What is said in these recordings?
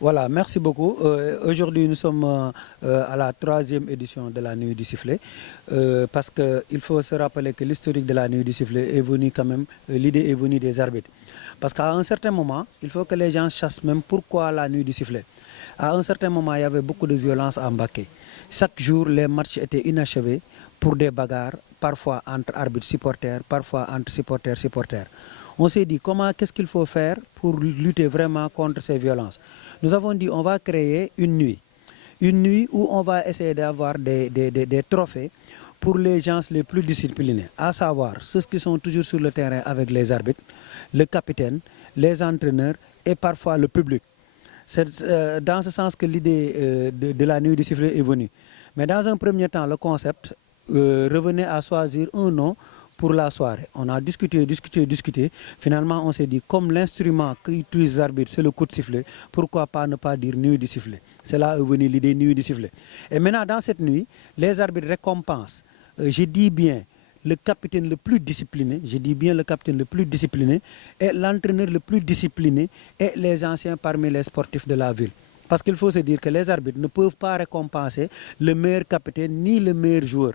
Voilà, merci beaucoup. Aujourd'hui, nous sommes à la 3e édition de la Nuit du Sifflet, parce qu'il faut se rappeler que l'historique de la Nuit du Sifflet est venu quand même, l'idée est venue des arbitres. Parce qu'à un certain moment, il faut que les gens sachent même pourquoi la Nuit du Sifflet. À un certain moment, il y avait beaucoup de violence à Mbacké. Chaque jour, les matchs étaient inachevés pour des bagarres, parfois entre arbitres supporters, parfois entre supporters. On s'est dit qu'est-ce qu'il faut faire pour lutter vraiment contre ces violences. Nous avons dit on va créer une nuit où on va essayer d'avoir des trophées pour les gens les plus disciplinés, à savoir ceux qui sont toujours sur le terrain avec les arbitres, le capitaine, les entraîneurs et parfois le public. C'est dans ce sens que l'idée de la Nuit du Sifflet est venue. Mais dans un premier temps, le concept revenait à choisir un nom pour la soirée. On a discuté. Finalement, on s'est dit, comme l'instrument qu'utilisent les arbitres, c'est le coup de sifflet, pourquoi pas ne pas dire Nuit du Sifflet. C'est là est venue l'idée Nuit du Sifflet. Et maintenant, dans cette nuit, les arbitres récompensent, je dis bien, le capitaine le plus discipliné, et l'entraîneur le plus discipliné et les anciens parmi les sportifs de la ville. Parce qu'il faut se dire que les arbitres ne peuvent pas récompenser le meilleur capitaine ni le meilleur joueur.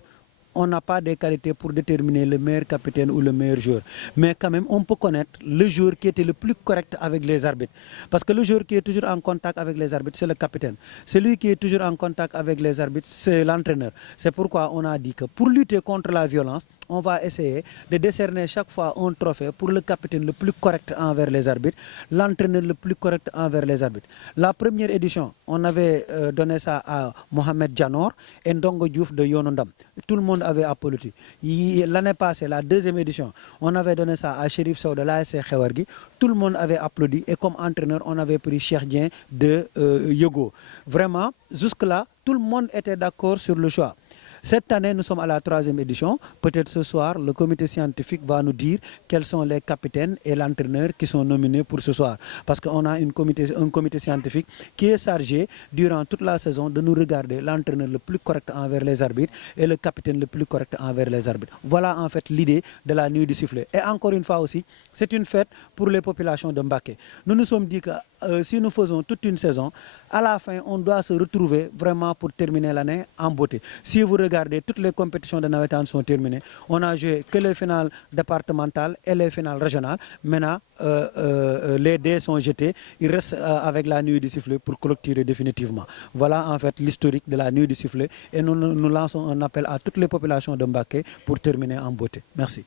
On n'a pas des qualités pour déterminer le meilleur capitaine ou le meilleur joueur. Mais quand même, on peut connaître le joueur qui était le plus correct avec les arbitres. Parce que le joueur qui est toujours en contact avec les arbitres, c'est le capitaine. Celui qui est toujours en contact avec les arbitres, c'est l'entraîneur. C'est pourquoi on a dit que pour lutter contre la violence, on va essayer de décerner chaque fois un trophée pour le capitaine le plus correct envers les arbitres, l'entraîneur le plus correct envers les arbitres. La première édition, on avait donné ça à Mohamed Janor et Ndongo Diouf de Yonondam. Tout le monde avait applaudi. L'année passée, la 2e édition, on avait donné ça à Chérif Sow de l'ASC Khewargui. Tout le monde avait applaudi et comme entraîneur, on avait pris Cheikh Dien de Yogo. Vraiment, jusque-là, tout le monde était d'accord sur le choix. Cette année, nous sommes à la 3e édition. Peut-être ce soir, le comité scientifique va nous dire quels sont les capitaines et l'entraîneur qui sont nominés pour ce soir. Parce qu'on a un comité scientifique qui est chargé, durant toute la saison, de nous regarder l'entraîneur le plus correct envers les arbitres et le capitaine le plus correct envers les arbitres. Voilà en fait l'idée de la Nuit du Sifflet. Et encore une fois aussi, c'est une fête pour les populations de Mbacké. Nous nous sommes dit que si nous faisons toute une saison, à la fin, on doit se retrouver vraiment pour terminer l'année en beauté. Si vous regardez, toutes les compétitions de Nawetan sont terminées. On a joué que les finales départementales et les finales régionales. Maintenant, les dés sont jetés. Il reste avec la Nuit du Sifflet pour clôturer définitivement. Voilà en fait l'historique de la Nuit du Sifflet. Et nous lançons un appel à toutes les populations de Mbacké pour terminer en beauté. Merci.